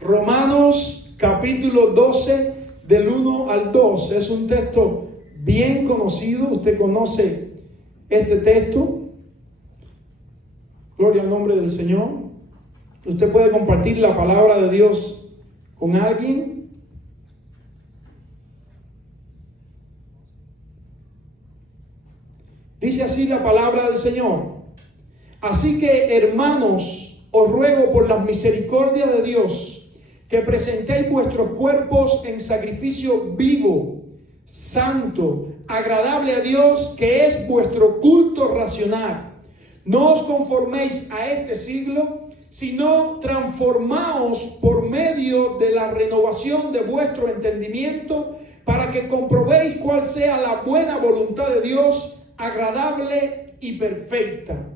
Romanos capítulo 12 del 1 al 2. Es un texto bien conocido. Usted conoce este texto. Gloria al nombre del Señor. Usted puede compartir la palabra de Dios con alguien. Dice así la palabra del Señor. Así que, hermanos, os ruego por las misericordias de Dios que presentéis vuestros cuerpos en sacrificio vivo, santo, agradable a Dios, que es vuestro culto racional. No os conforméis a este siglo, sino transformaos por medio de la renovación de vuestro entendimiento, para que comprobéis cuál sea la buena voluntad de Dios, agradable y perfecta.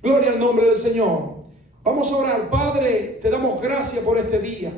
Gloria al nombre del Señor. Vamos a orar. Padre, te damos gracias por este día.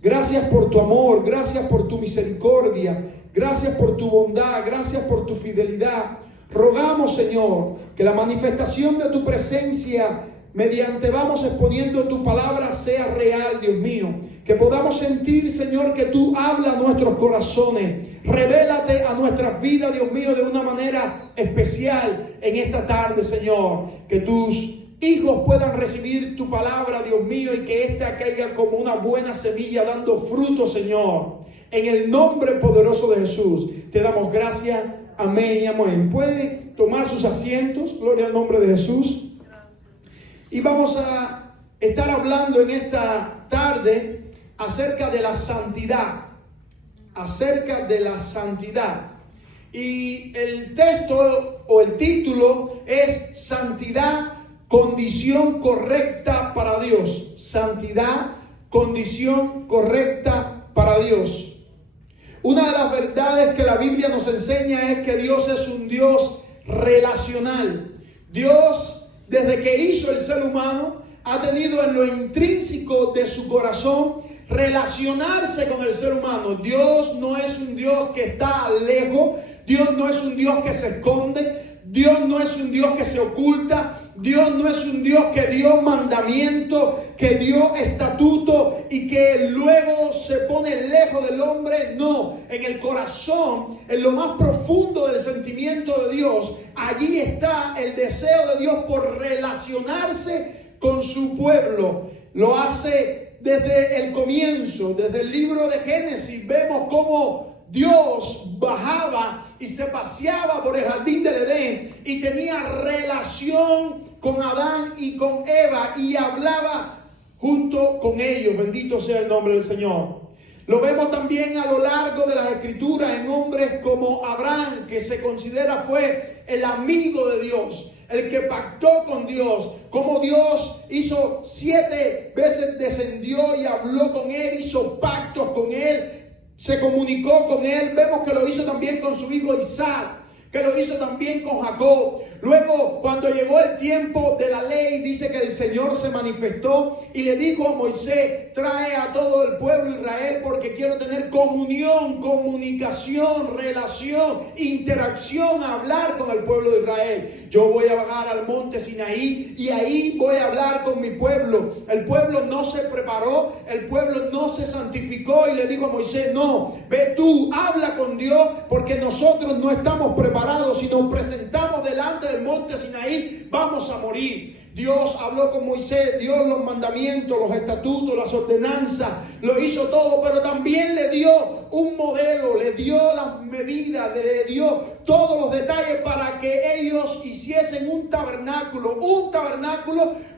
Gracias por tu amor, gracias por tu misericordia, gracias por tu bondad, gracias por tu fidelidad. Rogamos, Señor, que la manifestación de tu presencia mediante vamos exponiendo tu palabra sea real, Dios mío. Que podamos sentir, Señor, que tú hablas a nuestros corazones. Revélate a nuestras vidas, Dios mío, de una manera especial en esta tarde, Señor. Que tus hijos puedan recibir tu palabra, Dios mío, y que ésta caiga como una buena semilla dando fruto, Señor. En el nombre poderoso de Jesús te damos gracias. Amén y amén. Pueden tomar sus asientos. Gloria al nombre de Jesús. Y vamos a estar hablando en esta tarde acerca de la santidad. Acerca de la santidad. Y el texto o el título es Santidad, condición correcta para Dios. Santidad, condición correcta para Dios. Una de las verdades que la Biblia nos enseña es que Dios es un Dios relacional. Dios, desde que hizo el ser humano, ha tenido en lo intrínseco de su corazón relacionarse con el ser humano. Dios no es un Dios que está lejos. Dios no es un Dios que se esconde. Dios no es un Dios que se oculta. Dios no es un Dios que dio mandamiento, que dio estatuto y que luego se pone lejos del hombre. No, en el corazón, en lo más profundo del sentimiento de Dios, allí está el deseo de Dios por relacionarse con su pueblo. Lo hace desde el comienzo, desde el libro de Génesis. Vemos cómo Dios bajaba y se paseaba por el jardín del Edén y tenía relación con Adán y con Eva y hablaba junto con ellos. Bendito sea el nombre del Señor. Lo vemos también a lo largo de las Escrituras en hombres como Abraham, que se considera fue el amigo de Dios, el que pactó con Dios, como Dios hizo 7 veces, descendió y habló con él, hizo pactos con él, se comunicó con él. Vemos que lo hizo también con su hijo Isaac, que lo hizo también con Jacob. Luego, cuando llegó el tiempo de la ley, dice que el Señor se manifestó y le dijo a Moisés: trae a todo el pueblo de Israel porque quiero tener comunión, comunicación, relación, interacción, a hablar con el pueblo de Israel. Yo voy a bajar al monte Sinaí y ahí voy a hablar con mi pueblo. El pueblo no se preparó, el pueblo no se santificó y le dijo a Moisés: no, ve tú, habla con Dios porque nosotros no estamos preparados. Si nos presentamos delante del monte Sinaí, vamos a morir. Dios habló con Moisés, dio los mandamientos, los estatutos, las ordenanzas, lo hizo todo, pero también le dio un modelo, le dio las medidas, le dio todos los detalles para que ellos hiciesen un tabernáculo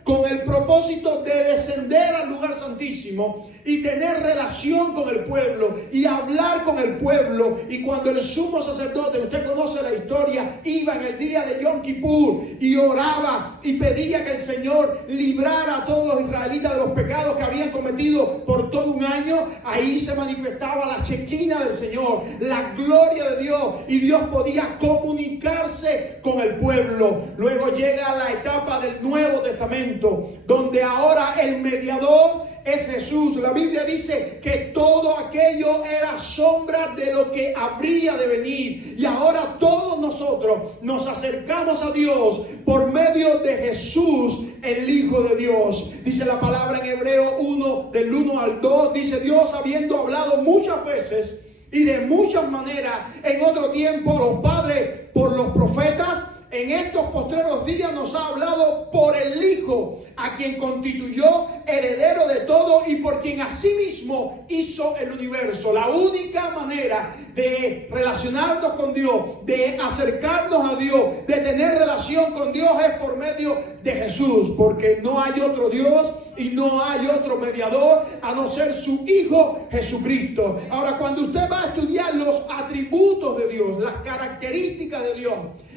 con el propósito de descender al lugar santísimo y tener relación con el pueblo y hablar con el pueblo. Y cuando el sumo sacerdote, usted conoce la historia, iba en el día de Yom Kippur y oraba y pedía que el Señor librara a todos los israelitas de los pecados que habían cometido por todo un año, ahí se manifestaba la Shekinah del Señor, la gloria de Dios, y Dios podía comunicarse con el pueblo. Luego llega la etapa del Nuevo Testamento, donde ahora el mediador es Jesús, la Biblia dice que todo aquello era sombra de lo que habría de venir. Y ahora todos nosotros nos acercamos a Dios por medio de Jesús, el Hijo de Dios. Dice la palabra en Hebreo 1, del 1 al 2, dice: Dios, habiendo hablado muchas veces y de muchas maneras en otro tiempo a los padres por los profetas, en estos postreros días nos ha hablado por el Hijo, a quien constituyó heredero de todo y por quien asimismo hizo el universo. La única manera de relacionarnos con Dios, de acercarnos a Dios, de tener relación con Dios es por medio de Jesús, porque no hay otro Dios y no hay otro mediador a no ser su Hijo Jesucristo. Ahora, cuando usted va a estudiar los atributos de Dios, las características de Dios,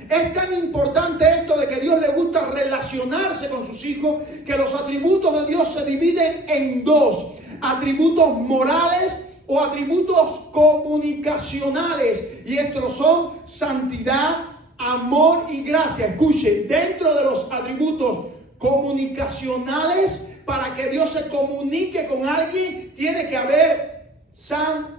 es tan importante esto de que Dios le gusta relacionarse con sus hijos, que los atributos de Dios se dividen en dos: atributos morales o atributos comunicacionales. Y estos son santidad, amor y gracia. Escuche, dentro de los atributos comunicacionales, para que Dios se comunique con alguien, tiene que haber santidad.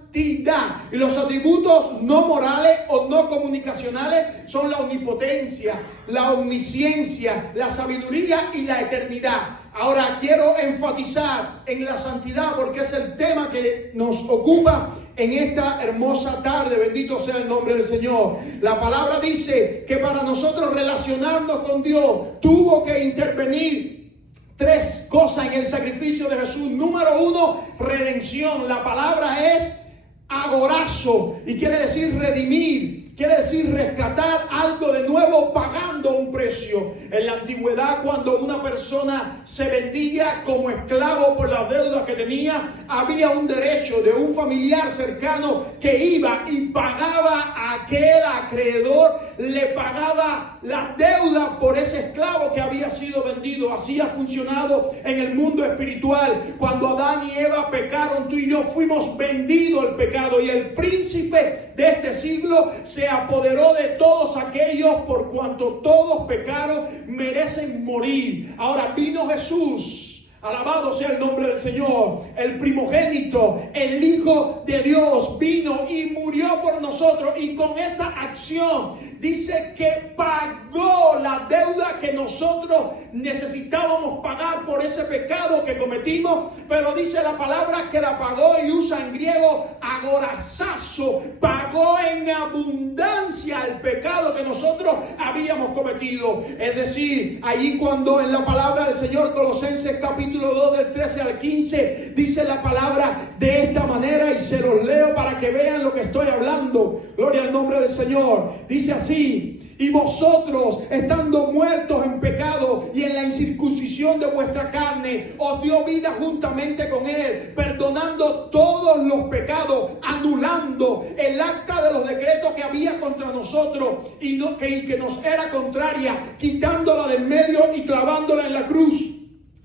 Y los atributos no morales o no comunicacionales son la omnipotencia, la omnisciencia, la sabiduría y la eternidad. Ahora quiero enfatizar en la santidad, porque es el tema que nos ocupa en esta hermosa tarde. Bendito sea el nombre del Señor. La palabra dice que para nosotros relacionarnos con Dios tuvo que intervenir tres cosas en el sacrificio de Jesús. Número uno, redención. La palabra es agorazo y quiere decir redimir, quiere decir rescatar algo de nuevo pagando un precio. En la antigüedad, cuando una persona se vendía como esclavo por las deudas que tenía, había un derecho de un familiar cercano que iba y pagaba a aquel acreedor, le pagaba la deuda por ese esclavo que había sido vendido. Así ha funcionado en el mundo espiritual. Cuando Adán y Eva pecaron, tú y yo fuimos vendidos al pecado, y el príncipe de este siglo se apoderó de todos aquellos por cuanto todos pecaron, merecen morir. Ahora vino Jesús, alabado sea el nombre del Señor, el primogénito, el Hijo de Dios, vino y murió por nosotros, y con esa acción dice que pagó la deuda que nosotros necesitábamos pagar por ese pecado que cometimos. Pero dice la palabra que la pagó, y usa en griego agorazazo, pagó en abundancia el pecado que nosotros habíamos cometido. Es decir, ahí cuando en la palabra del Señor, Colosenses capítulo 2 del 13 al 15, dice la palabra de esta manera, y se los leo para que vean lo que estoy hablando. Gloria al nombre del Señor. Dice así: y vosotros, estando muertos en pecado y en la incircuncisión de vuestra carne, os dio vida juntamente con él, perdonando todos los pecados, anulando el acta de los decretos que había contra nosotros y que nos era contraria, quitándola de en medio y clavándola en la cruz.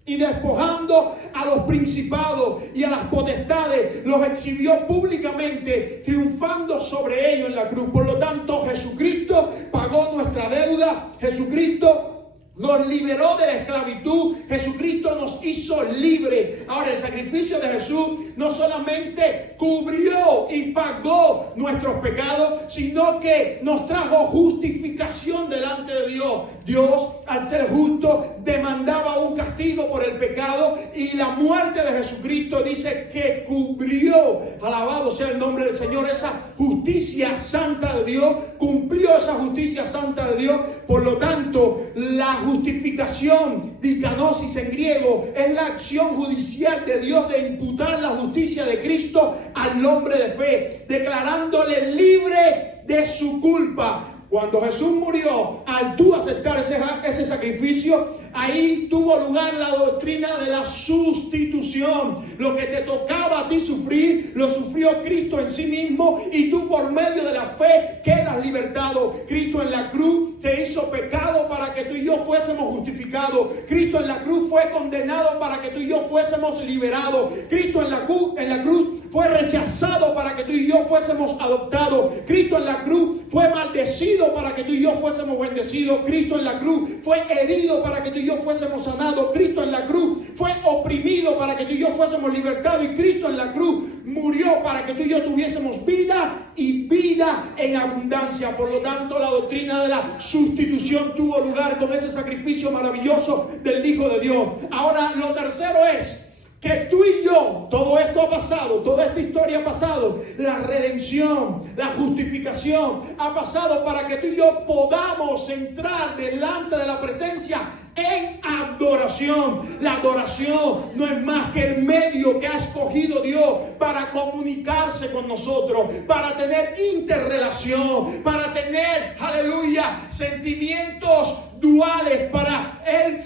Y despojando a los principados y a las potestades, los exhibió públicamente, triunfando sobre ellos en la cruz. Por lo tanto, Jesucristo pagó nuestra deuda. Jesucristo nos liberó de la esclavitud. Jesucristo nos hizo libre. Ahora, el sacrificio de Jesús no solamente cubrió y pagó nuestros pecados, sino que nos trajo justificación delante de Dios. Dios, al ser justo, demandaba un castigo por el pecado, y la muerte de Jesucristo dice que cubrió, alabado sea el nombre del Señor, esa justicia santa de Dios, cumplió esa justicia santa de Dios. Por lo tanto, la justificación, dikanosis en griego, es la acción judicial de Dios de imputar la justicia de Cristo al hombre de fe, declarándole libre de su culpa. Cuando Jesús murió, al tú aceptar ese sacrificio, ahí tuvo lugar la doctrina de la sustitución. Lo que te tocaba a ti sufrir, lo sufrió Cristo en sí mismo, y tú por medio de la fe quedas libertado. Cristo en la cruz se hizo pecado para que tú y yo fuésemos justificados. Cristo en la cruz fue condenado para que tú y yo fuésemos liberados. Cristo en la cruz fue rechazado para que tú y yo fuésemos adoptados. Cristo en la cruz fue maldecido para que tú y yo fuésemos bendecidos. Cristo en la cruz fue herido para que tú tú y yo fuésemos sanados. Cristo en la cruz fue oprimido para que tú y yo fuésemos libertados. Y Cristo en la cruz murió para que tú y yo tuviésemos vida y vida en abundancia. Por lo tanto, la doctrina de la sustitución tuvo lugar con ese sacrificio maravilloso del Hijo de Dios. Ahora, lo tercero es que tú y yo, todo esto ha pasado, toda esta historia ha pasado, la redención, la justificación ha pasado para que tú y yo podamos entrar delante de la presencia en adoración. La adoración no es más que el medio que ha escogido Dios para comunicarse con nosotros, para tener interrelación, para tener, aleluya, sentimientos duales, para Él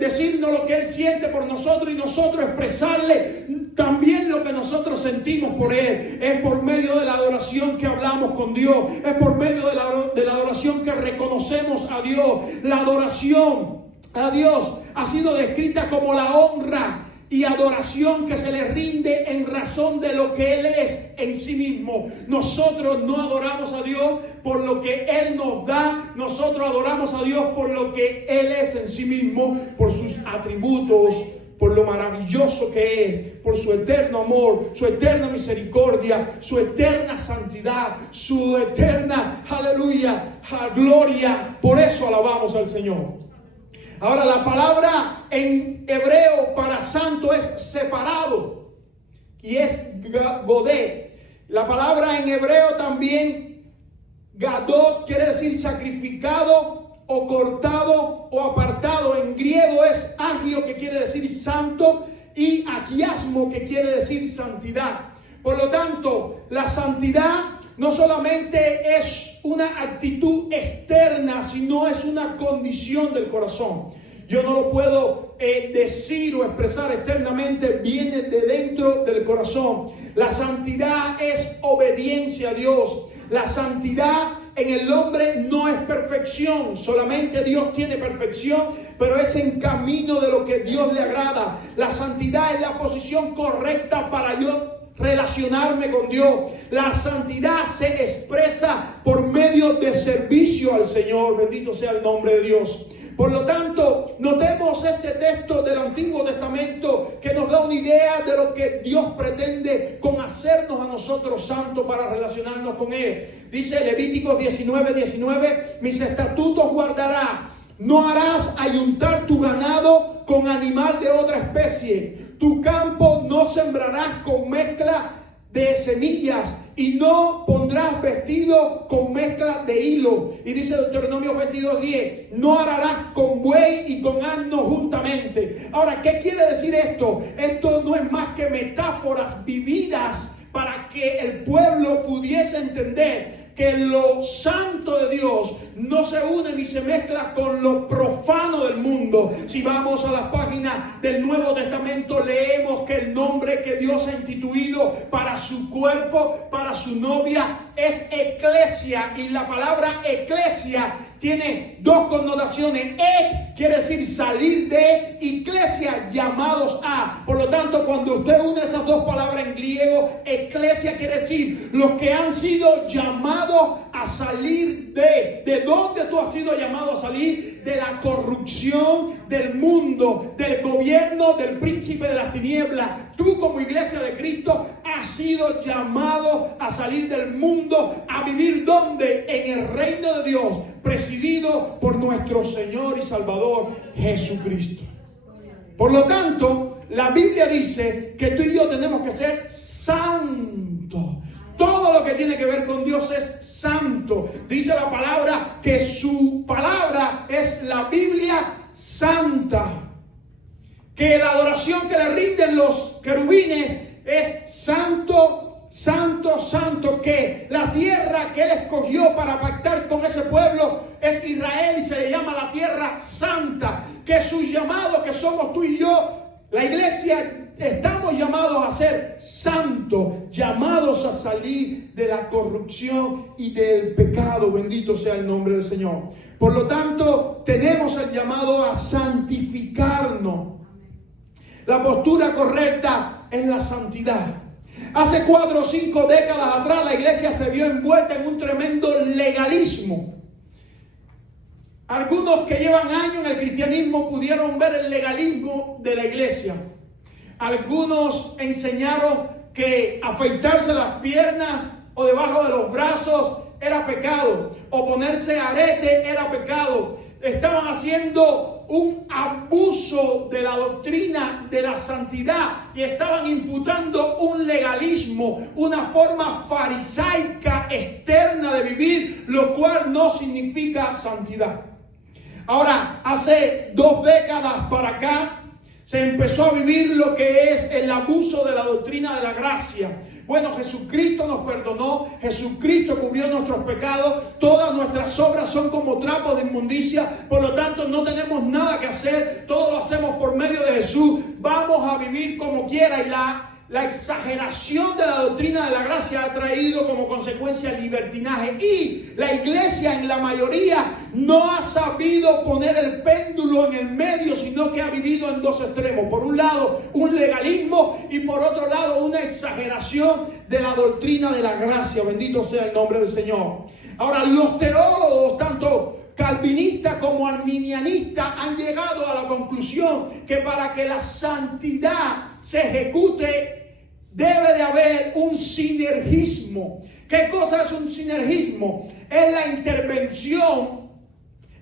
decirnos lo que Él siente por nosotros y nosotros expresarle también lo que nosotros sentimos por Él. Es por medio de la adoración que hablamos con Dios, es por medio de la adoración que reconocemos a Dios. La adoración a Dios ha sido descrita como la honra y adoración que se le rinde en razón de lo que Él es en sí mismo. Nosotros no adoramos a Dios por lo que Él nos da, nosotros adoramos a Dios por lo que Él es en sí mismo, por sus atributos, por lo maravilloso que es, por su eterno amor, su eterna misericordia, su eterna santidad, su eterna, aleluya, gloria. Por eso alabamos al Señor. Ahora, la palabra en hebreo para santo es separado y es godé. La palabra en hebreo también, gadot, quiere decir sacrificado o cortado o apartado. En griego es agio, que quiere decir santo, y agiasmo, que quiere decir santidad. Por lo tanto, la santidad no solamente es una actitud externa, sino es una condición del corazón. Yo no lo puedo decir o expresar externamente, viene de dentro del corazón. La santidad es obediencia a Dios. La santidad en el hombre no es perfección, solamente Dios tiene perfección, pero es en camino de lo que Dios le agrada. La santidad es la posición correcta para yo relacionarme con Dios. La santidad se expresa por medio de servicio al Señor. Bendito sea el nombre de Dios. Por lo tanto, notemos este texto del Antiguo Testamento que nos da una idea de lo que Dios pretende con hacernos a nosotros santos para relacionarnos con Él. Dice Levíticos 19:19, mis estatutos guardarás, no harás ayuntar tu ganado con animal de otra especie, tu campo no sembrarás con mezcla de semillas y no pondrás vestido con mezcla de hilo. Y dice Deuteronomio 22:10, no ararás con buey y con asno juntamente. Ahora, ¿qué quiere decir esto? Esto no es más que metáforas vividas para que el pueblo pudiese entender que lo santo de Dios no se une ni se mezcla con lo profano del mundo. Si vamos a las páginas del Nuevo Testamento, leemos que el nombre que Dios ha instituido para su cuerpo, para su novia, es eclesia. Y la palabra eclesia tiene dos connotaciones. Ek quiere decir salir de, iglesia, llamados a. Por lo tanto, cuando usted une esas dos palabras en griego, eclesia quiere decir los que han sido llamados a salir de. ¿De dónde tú has sido llamado a salir? De la corrupción del mundo, del gobierno del príncipe de las tinieblas. Tú, como iglesia de Cristo, has sido llamado a salir del mundo, a vivir ¿dónde? En el reino de Dios, presidido por nuestro Señor y Salvador Jesucristo. Por lo tanto, la Biblia dice que tú y yo tenemos que ser santos. Todo lo que tiene que ver con Dios es santo. Dice la palabra que su palabra es la Biblia santa. Que la adoración que le rinden los querubines es santo, santo, santo. Que la tierra que Él escogió para pactar con ese pueblo es Israel y se le llama la tierra santa. Que su llamado, que somos tú y yo, la iglesia, estamos llamados a ser santos, llamados a salir de la corrupción y del pecado. Bendito sea el nombre del Señor. Por lo tanto, tenemos el llamado a santificarnos. La postura correcta es la santidad. Hace 4 o 5 décadas atrás la iglesia se vio envuelta en un tremendo legalismo. Algunos que llevan años en el cristianismo pudieron ver el legalismo de la iglesia. Algunos enseñaron que afeitarse las piernas o debajo de los brazos era pecado, o ponerse arete era pecado. Estaban haciendo un abuso de la doctrina de la santidad y estaban imputando un legalismo, una forma farisaica externa de vivir, lo cual no significa santidad. Ahora, hace 2 décadas para acá, se empezó a vivir lo que es el abuso de la doctrina de la gracia. Bueno, Jesucristo nos perdonó, Jesucristo cubrió nuestros pecados, todas nuestras obras son como trapos de inmundicia, por lo tanto no tenemos nada que hacer, todo lo hacemos por medio de Jesús, vamos a vivir como quiera. Y la exageración de la doctrina de la gracia ha traído como consecuencia libertinaje, y la iglesia en la mayoría no ha sabido poner el péndulo en el medio, sino que ha vivido en 2 extremos. Por un lado, un legalismo, y por otro lado, una exageración de la doctrina de la gracia. Bendito sea el nombre del Señor. Ahora, los teólogos, tanto calvinistas como arminianistas, han llegado a la conclusión que para que la santidad se ejecute debe de haber un sinergismo. ¿Qué cosa es un sinergismo? Es la intervención,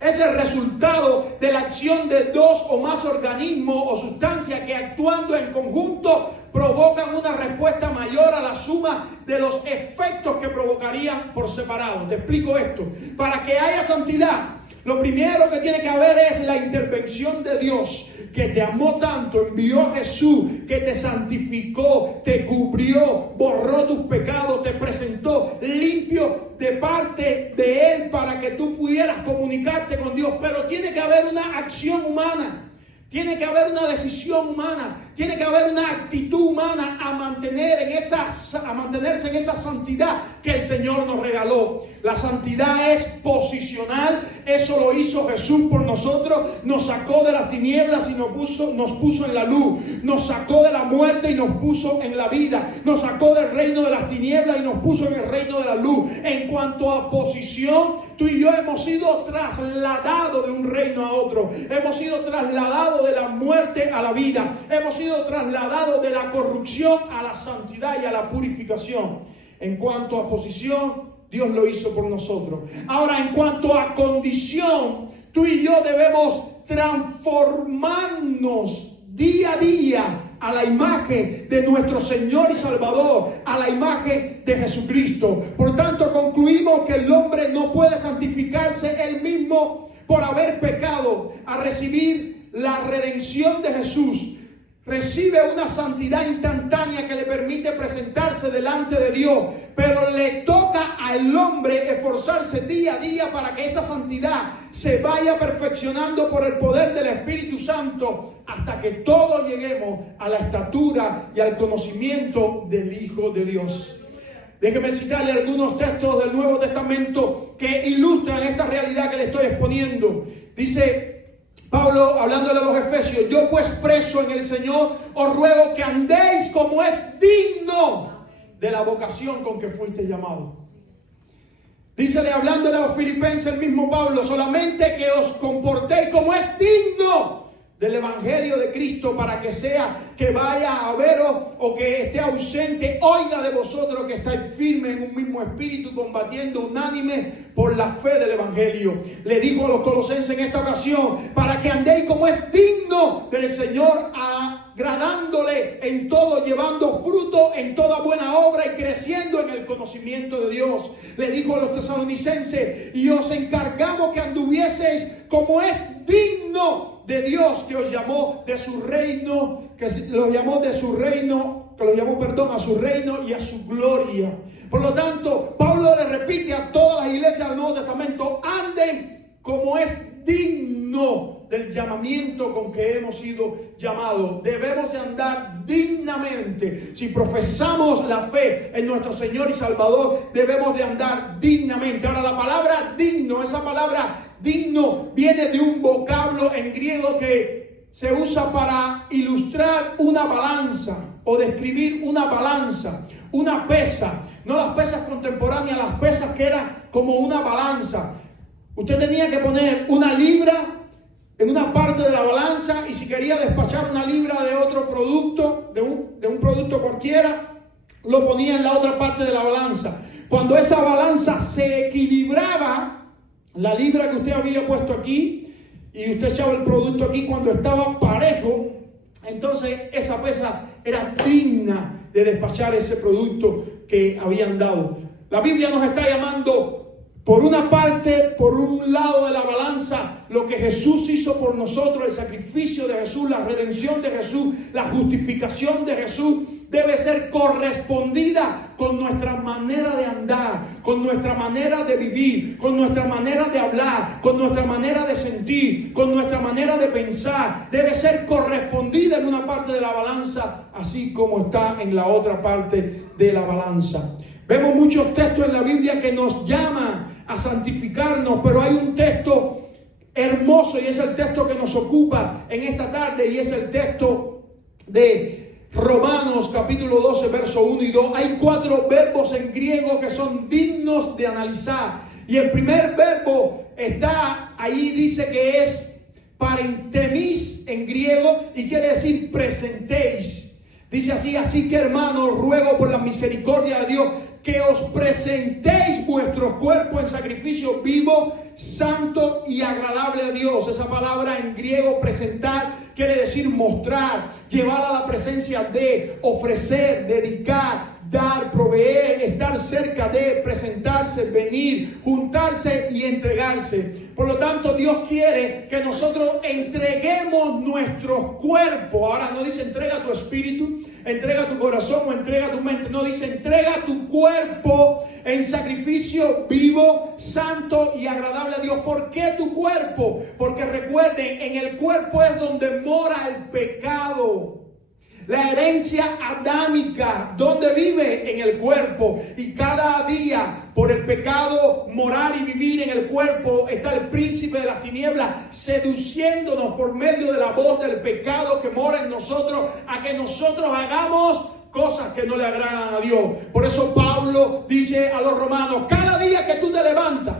es el resultado de la acción de 2 o más organismos o sustancias que, actuando en conjunto, provocan una respuesta mayor a la suma de los efectos que provocarían por separado. Te explico esto. Para que haya santidad, lo primero que tiene que haber es la intervención de Dios, que te amó tanto, envió a Jesús, que te santificó, te cubrió, borró tus pecados, te presentó limpio de parte de Él para que tú pudieras comunicarte con Dios. Pero tiene que haber una acción humana. Tiene que haber una decisión humana, tiene que haber una actitud humana a mantenerse en esa santidad que el Señor nos regaló. La santidad es posicional, eso lo hizo Jesús por nosotros, nos sacó de las tinieblas y nos puso en la luz, nos sacó de la muerte y nos puso en la vida, nos sacó del reino de las tinieblas y nos puso en el reino de la luz. En cuanto a posición, tú y yo hemos sido trasladados de un reino a otro, hemos sido trasladados de la muerte a la vida, hemos sido trasladados de la corrupción a la santidad y a la purificación. En cuanto a posición, Dios lo hizo por nosotros. Ahora, en cuanto a condición, tú y yo debemos transformarnos día a día a la imagen de nuestro Señor y Salvador, a la imagen de Jesucristo. Por tanto, concluimos que el hombre no puede santificarse él mismo por haber pecado. Al recibir la redención de Jesús, recibe una santidad instantánea que le permite presentarse delante de Dios, pero le toca al hombre esforzarse día a día para que esa santidad se vaya perfeccionando por el poder del Espíritu Santo, hasta que todos lleguemos a la estatura y al conocimiento del Hijo de Dios. Déjeme citarle algunos textos del Nuevo Testamento que ilustran esta realidad que le estoy exponiendo. Dice Pablo, hablándole a los Efesios: yo pues, preso en el Señor, os ruego que andéis como es digno de la vocación con que fuiste llamado. Dícele, hablándole a los Filipenses, el mismo Pablo: solamente que os comportéis como es digno del Evangelio de Cristo, para que sea que vaya a veros o que esté ausente, oiga de vosotros que estáis firmes en un mismo espíritu, combatiendo unánime por la fe del Evangelio. Le digo a los colosenses en esta ocasión: para que andéis como es digno del Señor, agradándole en todo, llevando fruto en toda buena obra y creciendo en el conocimiento de Dios. Le dijo a los tesalonicenses: y os encargamos que anduvieseis como es digno de Dios, que os llamó de su reino, que los llamó de su reino, que los llamó, perdón, a su reino y a su gloria. Por lo tanto, Pablo le repite a todas las iglesias del Nuevo Testamento: anden como es digno del llamamiento con que hemos sido llamados. Debemos de andar dignamente. Si profesamos la fe en nuestro Señor y Salvador, debemos de andar dignamente. Ahora, la palabra digno, esa palabra digno viene de un vocablo en griego que se usa para ilustrar una balanza o describir una balanza, una pesa. No las pesas contemporáneas, las pesas que eran como una balanza. Usted tenía que poner una libra en una parte de la balanza, y si quería despachar una libra de otro producto, de un producto cualquiera, lo ponía en la otra parte de la balanza. Cuando esa balanza se equilibraba, la libra que usted había puesto aquí y usted echaba el producto aquí, cuando estaba parejo, entonces esa pesa era digna de despachar ese producto que habían dado. La Biblia nos está llamando, por una parte, por un lado de la balanza, lo que Jesús hizo por nosotros, el sacrificio de Jesús, la redención de Jesús, la justificación de Jesús, debe ser correspondida con nuestra manera de andar, con nuestra manera de vivir, con nuestra manera de hablar, con nuestra manera de sentir, con nuestra manera de pensar. Debe ser correspondida en una parte de la balanza, así como está en la otra parte de la balanza. Vemos muchos textos en la Biblia que nos llaman a santificarnos, pero hay un texto hermoso, y es el texto que nos ocupa en esta tarde, y es el texto de Romanos capítulo 12, verso 1 y 2. Hay 4 verbos en griego que son dignos de analizar, y el primer verbo está ahí, dice que es parentemis en griego, y quiere decir presentéis. Dice así: así que, hermanos, ruego por la misericordia de Dios que os presentéis vuestros cuerpos en sacrificio vivo, santo y agradable a Dios. Esa palabra en griego, presentar, quiere decir mostrar, llevar a la presencia de, ofrecer, dedicar, dar, proveer, estar cerca de, presentarse, venir, juntarse y entregarse. Por lo tanto, Dios quiere que nosotros entreguemos nuestros cuerpos. Ahora no dice entrega tu espíritu, entrega tu corazón o entrega tu mente. No, dice entrega tu cuerpo en sacrificio vivo, santo y agradable a Dios. ¿Por qué tu cuerpo? Porque recuerden, en el cuerpo es donde mora el pecado. La herencia adámica, ¿dónde vive? En el cuerpo. Y cada día, por el pecado, morar y vivir en el cuerpo, está el príncipe de las tinieblas seduciéndonos por medio de la voz del pecado que mora en nosotros, a que nosotros hagamos cosas que no le agradan a Dios. Por eso Pablo dice a los romanos: cada día que tú te levantas,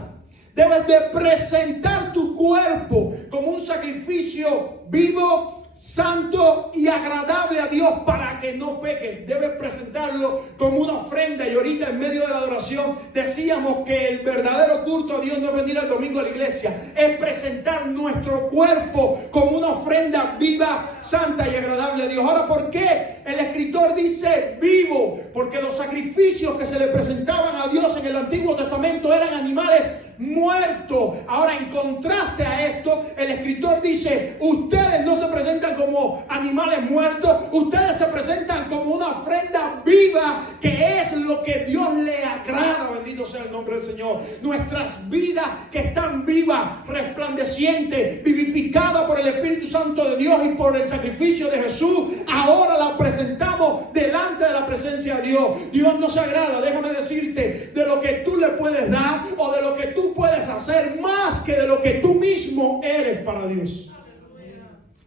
debes de presentar tu cuerpo como un sacrificio vivo, santo y agradable a Dios, para que no peques. Debes presentarlo como una ofrenda. Y ahorita, en medio de la adoración, decíamos que el verdadero culto a Dios no es venir el domingo a la iglesia, es presentar nuestro cuerpo como una ofrenda viva, santa y agradable a Dios. Ahora, ¿por qué el escritor dice vivo? Porque los sacrificios que se le presentaban a Dios en el Antiguo Testamento eran animales muertos. Ahora, en contraste a esto, el escritor dice: ustedes no se presentan como animales muertos, ustedes se presentan como una ofrenda viva, que es lo que Dios le agrada. Bendito sea el nombre del Señor. Nuestras vidas que están vivas, resplandecientes, vivificadas por el Espíritu Santo de Dios y por el sacrificio de Jesús, ahora las presentamos delante de la presencia de Dios. Dios no se agrada, déjame decirte, de lo que tú le puedes dar o de lo que tú puedes hacer, más que de lo que tú mismo eres para Dios.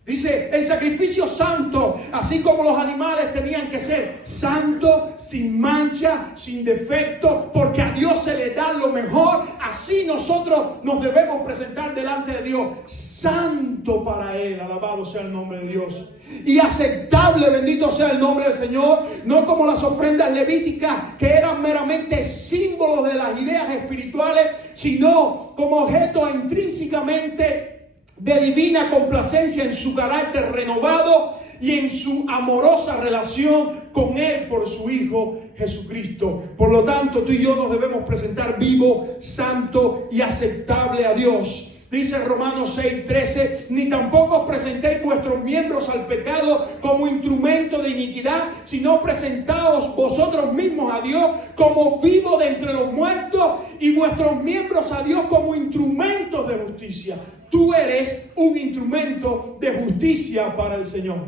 Dice el sacrificio santo, así como los animales tenían que ser santos, sin mancha, sin defecto, porque a Dios se le da lo mejor. Así nosotros nos debemos presentar delante de Dios, santo para Él, alabado sea el nombre de Dios, y aceptable, bendito sea el nombre del Señor. No como las ofrendas levíticas, que eran meramente símbolos de las ideas espirituales, sino como objeto intrínsecamente de divina complacencia en su carácter renovado y en su amorosa relación con Él por su Hijo Jesucristo. Por lo tanto, tú y yo nos debemos presentar vivo, santo y aceptable a Dios. Dice Romanos 6:13: ni tampoco os presentéis vuestros miembros al pecado como instrumento de iniquidad, sino presentaos vosotros mismos a Dios como vivos de entre los muertos, y vuestros miembros a Dios como instrumentos de justicia. Tú eres un instrumento de justicia para el Señor.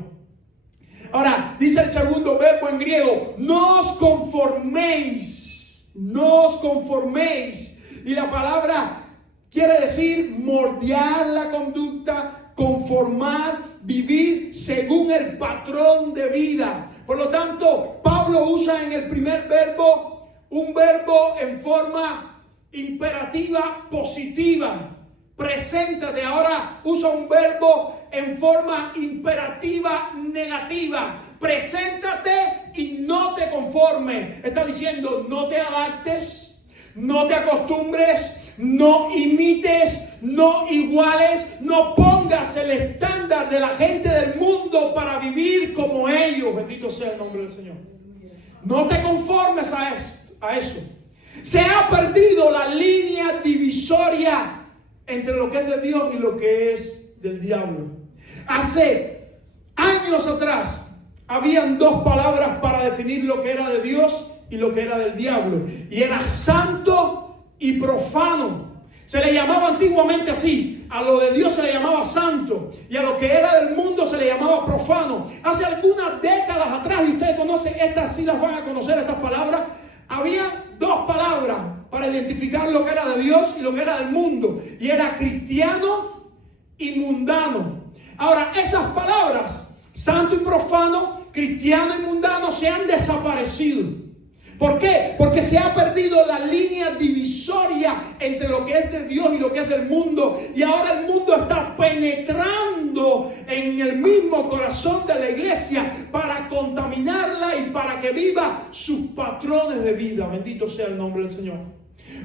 Ahora, dice el segundo verbo en griego: no os conforméis. No os conforméis. Y la palabra quiere decir moldear la conducta, conformar, vivir según el patrón de vida. Por lo tanto, Pablo usa en el primer verbo un verbo en forma imperativa positiva. Preséntate. Ahora usa un verbo en forma imperativa negativa. Preséntate y no te conformes. Está diciendo, no te adaptes, no te acostumbres, no imites, no iguales, no pongas el estándar de la gente del mundo para vivir como ellos. Bendito sea el nombre del Señor. No te conformes a eso. Se ha perdido la línea divisoria entre lo que es de Dios y lo que es del diablo. Hace años atrás habían dos palabras para definir lo que era de Dios y lo que era del diablo, y era santo y profano. Se le llamaba antiguamente así. A lo de Dios se le llamaba santo, y a lo que era del mundo se le llamaba profano. Hace algunas décadas atrás, y ustedes conocen, estas sí las van a conocer, estas palabras. Había dos palabras para identificar lo que era de Dios y lo que era del mundo, y era cristiano y mundano. Ahora, esas palabras, santo y profano, cristiano y mundano, se han desaparecido. ¿Por qué? Porque se ha perdido la línea divisoria entre lo que es de Dios y lo que es del mundo. Y ahora el mundo está penetrando en el mismo corazón de la iglesia para contaminarla y para que viva sus patrones de vida. Bendito sea el nombre del Señor.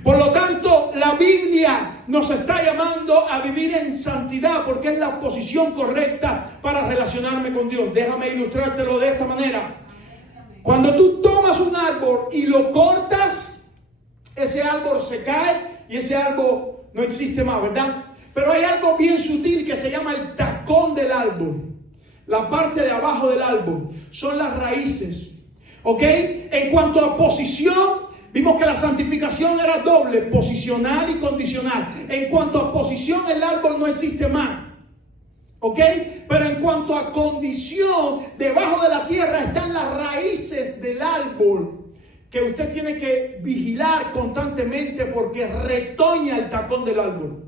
Por lo tanto, la Biblia nos está llamando a vivir en santidad, porque es la posición correcta para relacionarme con Dios. Déjame ilustrártelo de esta manera. Cuando tú tomas un árbol y lo cortas, ese árbol se cae y ese árbol no existe más, ¿verdad? Pero hay algo bien sutil que se llama el tacón del árbol. La parte de abajo del árbol son las raíces. ¿Ok? En cuanto a posición, vimos que la santificación era doble, posicional y condicional. En cuanto a posición, el árbol no existe más. ¿Ok? Pero en cuanto a condición, debajo de la tierra están las raíces del árbol, que usted tiene que vigilar constantemente porque retoña el tacón del árbol.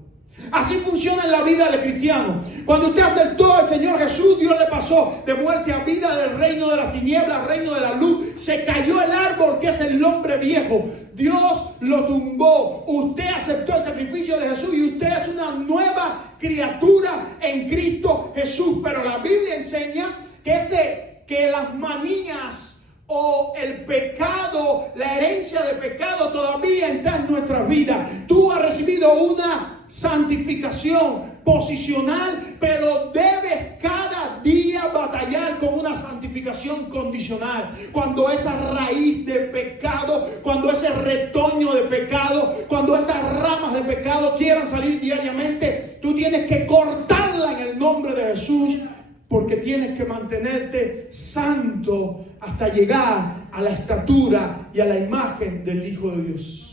Así funciona en la vida del cristiano. Cuando usted aceptó al Señor Jesús, Dios le pasó de muerte a vida, del reino de las tinieblas al reino de la luz. Se cayó el árbol que es el hombre viejo. Dios lo tumbó. Usted aceptó el sacrificio de Jesús y usted es una nueva criatura en Cristo Jesús. Pero la Biblia enseña que las manías o el pecado, la herencia de pecado todavía está en nuestra vida. Tú has recibido una santificación posicional, pero debes cada día batallar con una santificación condicional. Cuando esa raíz de pecado, cuando ese retoño de pecado, cuando esas ramas de pecado quieran salir diariamente, tú tienes que cortarla en el nombre de Jesús, porque tienes que mantenerte santo hasta llegar a la estatura y a la imagen del Hijo de Dios.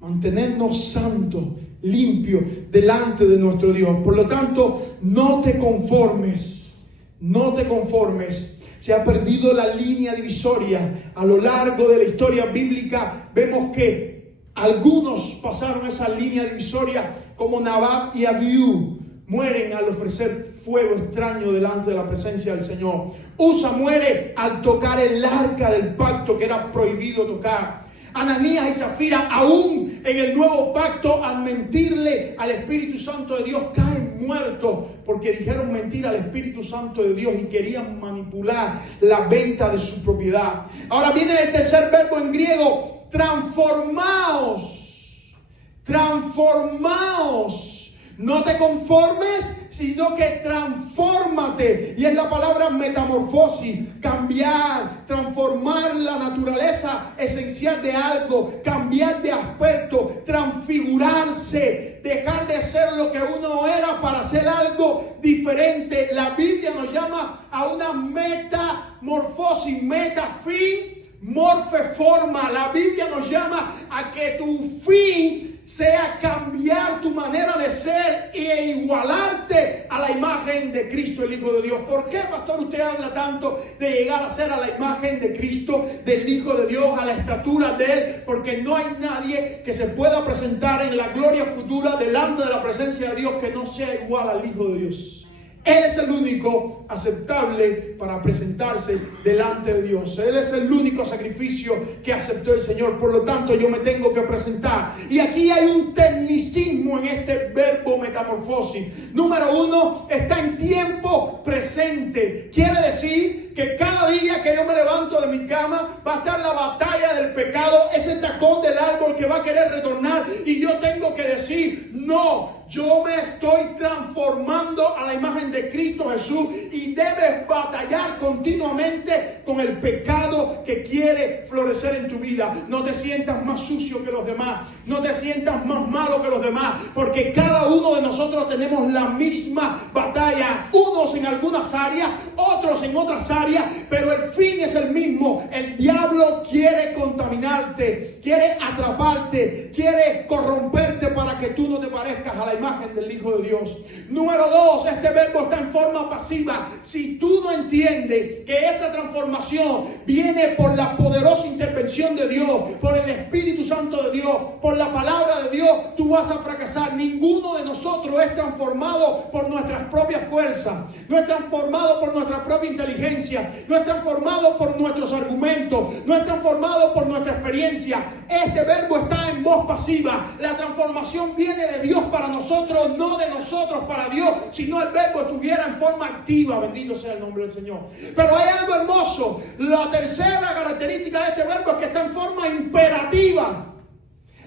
Mantenernos santos, limpios delante de nuestro Dios. Por lo tanto, no te conformes. No te conformes. Se ha perdido la línea divisoria. A lo largo de la historia bíblica vemos que algunos pasaron esa línea divisoria, como Nadab y Abiú. Mueren al ofrecer fuego extraño delante de la presencia del Señor. Usa muere al tocar el arca del pacto, que era prohibido tocar. Ananías y Zafira, aún en el nuevo pacto, al mentirle al Espíritu Santo de Dios, caen muertos porque dijeron mentir al Espíritu Santo de Dios y querían manipular la venta de su propiedad. Ahora viene el tercer verbo en griego: transformaos. Transformaos. No te conformes, sino que transfórmate. Y es la palabra metamorfosis, cambiar, transformar la naturaleza esencial de algo, cambiar de aspecto, transfigurarse, dejar de ser lo que uno era para ser algo diferente. La Biblia nos llama a una metamorfosis, meta, fin, morfe, forma. La Biblia nos llama a que tu fin sea cambiar tu manera de ser e igualarte a la imagen de Cristo, el Hijo de Dios. ¿Por qué, pastor, usted habla tanto de llegar a ser a la imagen de Cristo, del Hijo de Dios, a la estatura de Él? Porque no hay nadie que se pueda presentar en la gloria futura delante de la presencia de Dios que no sea igual al Hijo de Dios. Él es el único aceptable para presentarse delante de Dios. Él es el único sacrificio que aceptó el Señor. Por lo tanto, yo me tengo que presentar. Y aquí hay un tecnicismo en este verbo metamorfosis. Número 1, está en tiempo presente. Quiere decir que cada día que yo me levanto de mi cama va a estar la batalla del pecado, ese tacón del árbol que va a querer retornar, y yo tengo que decir: no, yo me estoy transformando a la imagen de Cristo Jesús, y debes batallar continuamente con el pecado que quiere florecer en tu vida. No te sientas más sucio que los demás, no te sientas más malo que los demás, porque cada uno de nosotros tenemos la misma batalla, unos en algunas áreas, otros en otras áreas, pero el fin es el mismo. El diablo quiere contaminarte, quiere atraparte, quiere corromperte para que tú no te parezcas a la imagen del Hijo de Dios. Número 2, este verbo está en forma pasiva. Si tú no entiendes que esa transformación viene por la poderosa intervención de Dios, por el Espíritu Santo de Dios, por la palabra de Dios, tú vas a fracasar. Ninguno de nosotros es transformado por nuestras propias fuerzas, no es transformado por nuestra propia inteligencia, no es transformado por nuestros argumentos, no es transformado por nuestra experiencia. Este verbo está en voz pasiva. La transformación viene de Dios para nosotros, no de nosotros para Dios. Si no, el verbo estuviera en forma activa. Bendito sea el nombre del Señor. Pero hay algo hermoso. La tercera característica de este verbo es que está en forma imperativa.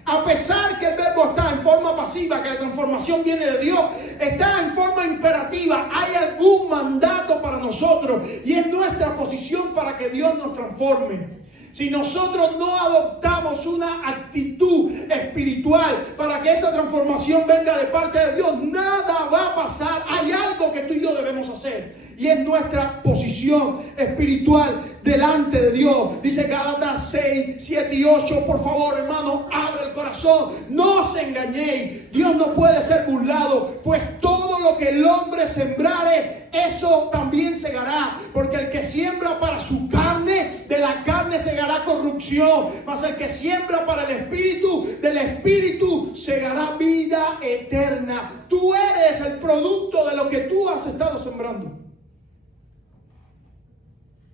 A pesar que el verbo está en forma pasiva, que la transformación viene de Dios, está en forma imperativa. Hay algún mandato para nosotros, y es nuestra posición para que Dios nos transforme. Si nosotros no adoptamos una actitud espiritual para que esa transformación venga de parte de Dios, nada va a pasar. Hay algo que tú y yo debemos hacer, y es nuestra posición espiritual delante de Dios. Dice Gálatas 6, 7 y 8. Por favor, hermano, abre el corazón. No os engañéis. Dios no puede ser burlado, pues todo lo que el hombre sembrare, eso también segará. Porque el que siembra para su carne, de la carne segará corrupción. Mas el que siembra para el Espíritu, del Espíritu segará vida eterna. Tú eres el producto de lo que tú has estado sembrando.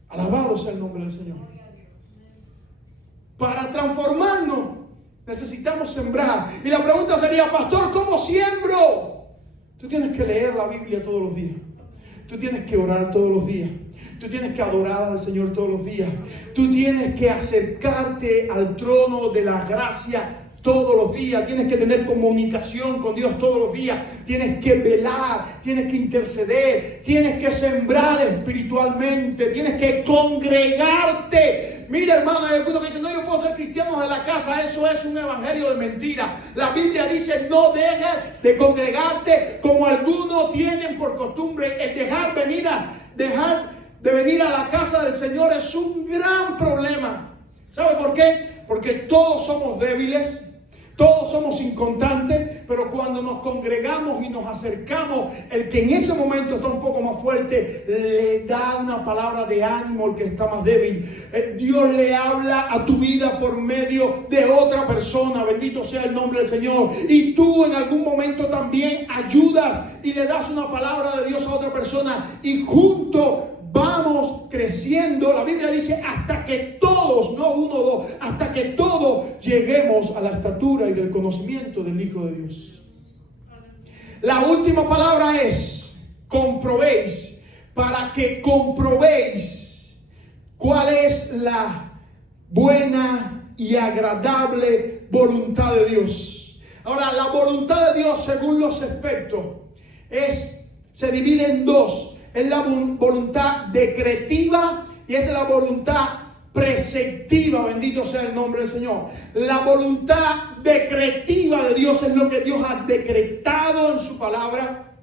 Alabado sea el nombre del Señor. Para transformarnos necesitamos sembrar. Y la pregunta sería: pastor, ¿cómo siembro? Tú tienes que leer la Biblia todos los días. Tú tienes que orar todos los días. Tú tienes que adorar al Señor todos los días. Tú tienes que acercarte al trono de la gracia todos los días. Tienes que tener comunicación con Dios todos los días. Tienes que velar, tienes que interceder, tienes que sembrar espiritualmente, tienes que congregarte. Mira, hermano, hay algunos que dicen: no, yo puedo ser cristiano de la casa. Eso es un evangelio de mentira. La Biblia dice: no dejes de congregarte como algunos tienen por costumbre. El dejar de venir a la casa del Señor es un gran problema. ¿Sabe por qué? Porque todos somos débiles, todos somos inconstantes, pero cuando nos congregamos y nos acercamos, el que en ese momento está un poco más fuerte le da una palabra de ánimo al que está más débil. Dios le habla a tu vida por medio de otra persona. Bendito sea el nombre del Señor. Y tú en algún momento también ayudas y le das una palabra de Dios a otra persona, y juntos vamos creciendo. La Biblia dice: hasta que todos, no uno o dos, hasta que todos lleguemos a la estatura y del conocimiento del Hijo de Dios. La última palabra es: comprobéis, para que comprobéis cuál es la buena y agradable voluntad de Dios. Ahora, la voluntad de Dios, según los expertos, se divide en dos. Es la voluntad decretiva y es la voluntad preceptiva. Bendito sea el nombre del Señor. La voluntad decretiva de Dios es lo que Dios ha decretado en su palabra,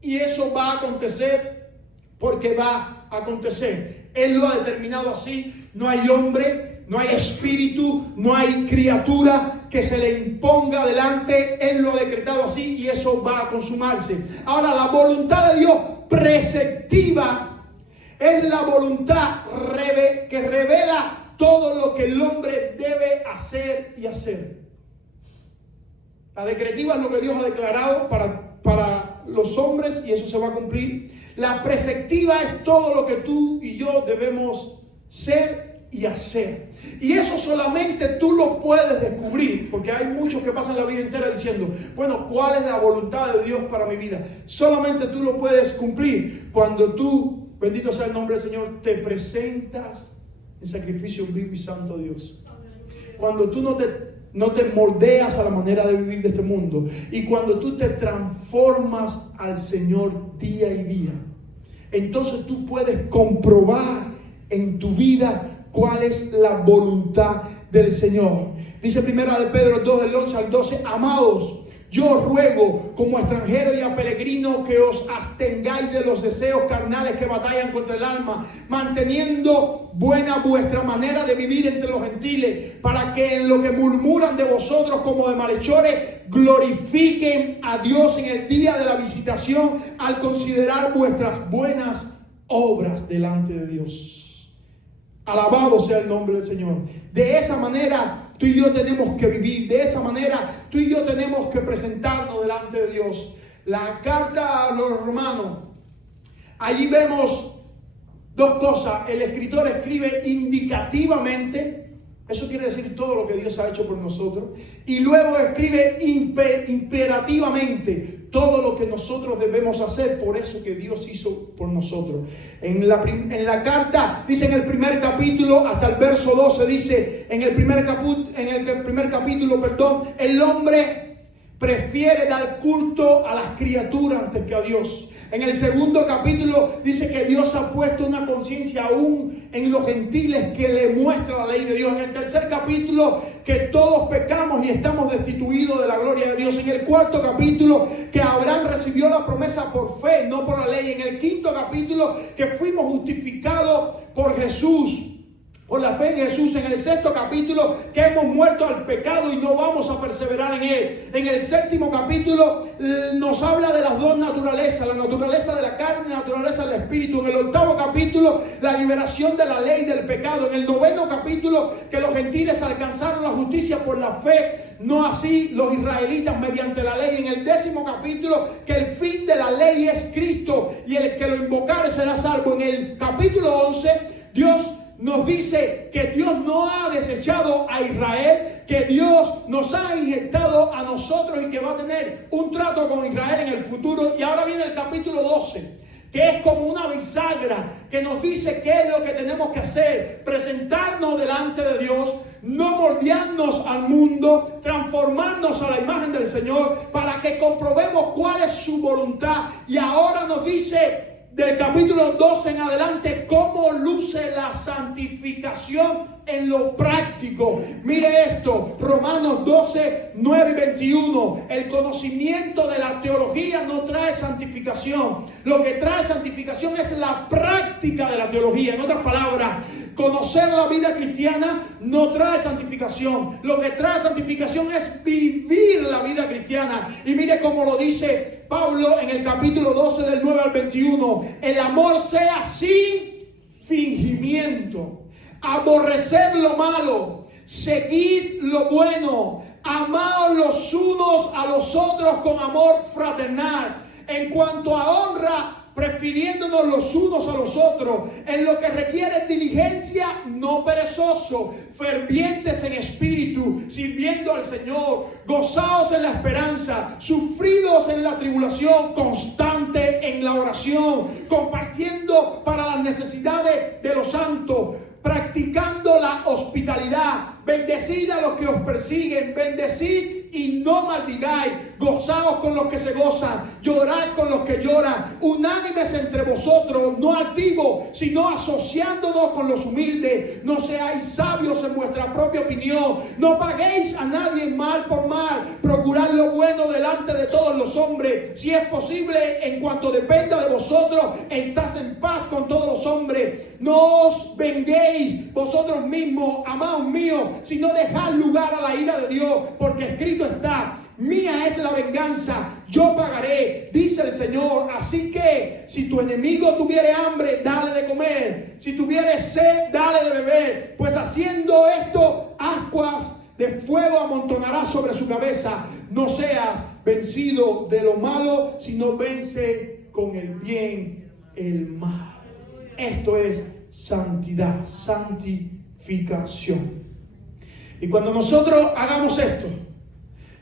y eso va a acontecer porque va a acontecer. Él lo ha determinado así. No hay hombre, no hay espíritu, no hay criatura que se le imponga delante. Él lo ha decretado así y eso va a consumarse. Ahora, la voluntad de Dios preceptiva es la voluntad que revela todo lo que el hombre debe hacer y hacer. La decretiva es lo que Dios ha declarado para los hombres y eso se va a cumplir. La preceptiva es todo lo que tú y yo debemos ser y hacer. Y eso solamente tú lo puedes descubrir, porque hay muchos que pasan la vida entera diciendo, bueno, ¿cuál es la voluntad de Dios para mi vida? Solamente tú lo puedes cumplir cuando tú, bendito sea el nombre del Señor, te presentas en sacrificio vivo y santo a Dios. Cuando tú no te moldeas a la manera de vivir de este mundo, y cuando tú te transformas al Señor día y día, entonces tú puedes comprobar en tu vida cuál es la voluntad del Señor. Dice primera de Pedro 2 del 11 al 12, amados, yo os ruego como extranjero y a peregrino que os abstengáis de los deseos carnales que batallan contra el alma, manteniendo buena vuestra manera de vivir entre los gentiles, para que en lo que murmuran de vosotros como de malhechores, glorifiquen a Dios en el día de la visitación al considerar vuestras buenas obras delante de Dios. Alabado sea el nombre del Señor. De esa manera tú y yo tenemos que vivir. De esa manera tú y yo tenemos que presentarnos delante de Dios. La carta a los romanos. Allí vemos dos cosas. El escritor escribe indicativamente. Eso quiere decir todo lo que Dios ha hecho por nosotros. Y luego escribe imperativamente todo lo que nosotros debemos hacer por eso que Dios hizo por nosotros. En la carta, dice en el primer capítulo, hasta el verso 12, dice, en el primer capítulo, el hombre prefiere dar culto a las criaturas antes que a Dios. En el segundo capítulo dice que Dios ha puesto una conciencia aún en los gentiles que le muestra la ley de Dios. En el tercer capítulo que todos pecamos y estamos destituidos de la gloria de Dios. En el cuarto capítulo que Abraham recibió la promesa por fe, no por la ley. En el quinto capítulo que fuimos justificados por Jesús, por la fe en Jesús. En el sexto capítulo que hemos muerto al pecado y no vamos a perseverar en él. En el séptimo capítulo nos habla de las dos naturalezas, la naturaleza de la carne y la naturaleza del espíritu. En el octavo capítulo la liberación de la ley del pecado. En el noveno capítulo que los gentiles alcanzaron la justicia por la fe, no así los israelitas mediante la ley. En el décimo capítulo que el fin de la ley es Cristo y el que lo invocare será salvo. En el capítulo 11 Dios nos dice que Dios no ha desechado a Israel, que Dios nos ha inyectado a nosotros y que va a tener un trato con Israel en el futuro. Y ahora viene el capítulo 12, que es como una bisagra que nos dice qué es lo que tenemos que hacer: presentarnos delante de Dios, no moldearnos al mundo, transformarnos a la imagen del Señor para que comprobemos cuál es su voluntad. Y ahora nos dice del capítulo 12 en adelante cómo luce la santificación en lo práctico. Mire esto, Romanos 12, 9 y 21. El conocimiento de la teología no trae santificación. Lo que trae santificación es la práctica de la teología. En otras palabras, conocer la vida cristiana no trae santificación. Lo que trae santificación es vivir la vida cristiana. Y mire cómo lo dice Pablo en el capítulo 12 del 9 al 21. El amor sea sin fingimiento. Aborrecer lo malo, seguid lo bueno, amaos los unos a los otros con amor fraternal. En cuanto a honra, prefiriéndonos los unos a los otros, en lo que requiere diligencia, no perezoso, fervientes en espíritu, sirviendo al Señor, gozaos en la esperanza, sufridos en la tribulación, constante en la oración, compartiendo para las necesidades de los santos, practicando la hospitalidad. Bendecid a los que os persiguen, bendecid y no maldigáis, gozaos con los que se gozan, llorad con los que lloran, unánimes entre vosotros, no altivos, sino asociándonos con los humildes. No seáis sabios en vuestra propia opinión, no paguéis a nadie mal por mal, procurad lo bueno delante de todos los hombres. Si es posible, en cuanto dependa de vosotros, estás en paz con todos los hombres. No os venguéis vosotros mismos, amados míos, sino dejad lugar a la ira de Dios, porque escrito está: mía es la venganza, yo pagaré, dice el Señor. Así que si tu enemigo tuviere hambre, dale de comer, si tuviere sed, dale de beber, pues haciendo esto ascuas de fuego amontonará sobre su cabeza. No seas vencido de lo malo, sino vence con el bien el mal. Esto es santidad, santificación. Y cuando nosotros hagamos esto,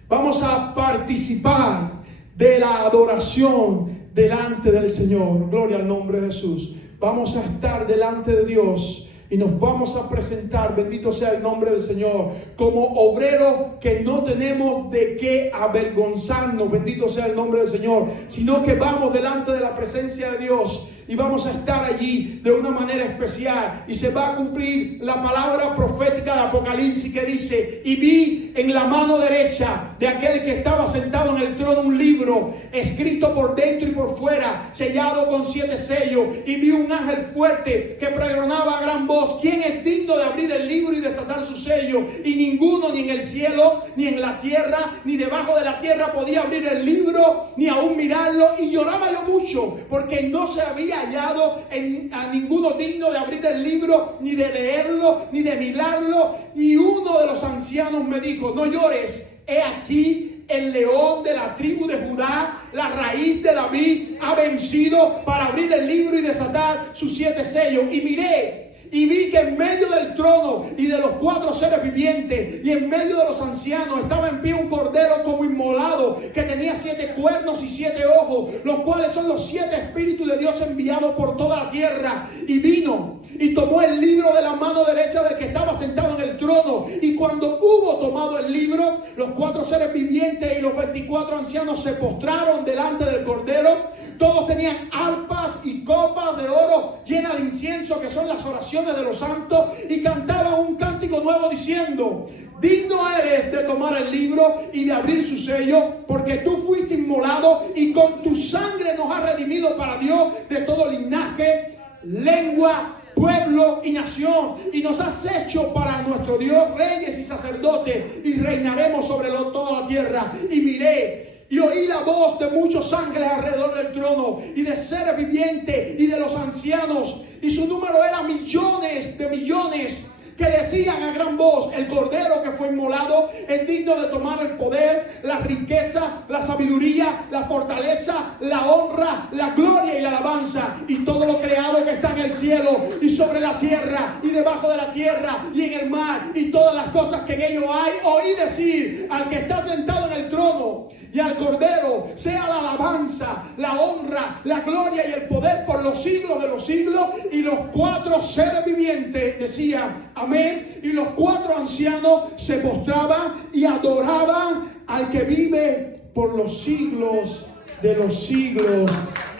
vamos a participar de la adoración delante del Señor. Gloria al nombre de Jesús. Vamos a estar delante de Dios y nos vamos a presentar, bendito sea el nombre del Señor, como obreros que no tenemos de qué avergonzarnos, bendito sea el nombre del Señor, sino que vamos delante de la presencia de Dios y vamos a estar allí de una manera especial, y se va a cumplir la palabra profética de Apocalipsis que dice: y vi en la mano derecha de aquel que estaba sentado en el trono un libro escrito por dentro y por fuera, sellado con 7 sellos, y vi un ángel fuerte que pregonaba a gran voz: ¿quién es digno de abrir el libro y desatar su sello? Y ninguno, ni en el cielo, ni en la tierra, ni debajo de la tierra, podía abrir el libro, ni aún mirarlo. Y lloraba yo mucho, porque no se había hallado a ninguno digno de abrir el libro, ni de leerlo, ni de mirarlo. Y uno de los ancianos me dijo: no llores, he aquí el león de la tribu de Judá, la raíz de David, ha vencido para abrir el libro y desatar sus 7 sellos. Y miré y vi que en medio del trono y de los 4 seres vivientes y en medio de los ancianos estaba en pie un cordero como inmolado, que tenía 7 cuernos y 7 ojos, los cuales son los 7 espíritus de Dios enviados por toda la tierra. Y vino y tomó el libro de la mano derecha del que estaba sentado en el trono. Y cuando hubo tomado el libro, los 4 seres vivientes y los 24 ancianos se postraron delante del cordero. Todos tenían arpas y copas de oro llenas de incienso, que son las oraciones de los santos, y cantaban un cántico nuevo diciendo: digno eres de tomar el libro y de abrir su sello, porque tú fuiste inmolado y con tu sangre nos has redimido para Dios de todo linaje, lengua, pueblo y nación, y nos has hecho para nuestro Dios reyes y sacerdotes, y reinaremos sobre toda la tierra. Y miré y oí la voz de muchos ángeles alrededor del trono, y de seres vivientes y de los ancianos, y su número era millones de millones, que decían a gran voz: el cordero que fue inmolado es digno de tomar el poder, la riqueza, la sabiduría, la fortaleza, la honra, la gloria y la alabanza. Y todo lo creado que está en el cielo y sobre la tierra y debajo de la tierra y en el mar y todas las cosas que en ello hay, oí decir al que está sentado en el trono y al cordero: sea la alabanza, la honra, la gloria y el poder por los siglos de los siglos. Y los 4 seres vivientes decían: amén. Y los 4 ancianos se postraban y adoraban al que vive por los siglos de los siglos.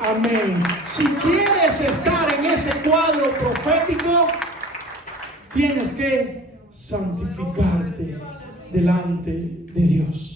Amén. Si quieres estar en ese cuadro profético, tienes que santificarte delante de Dios.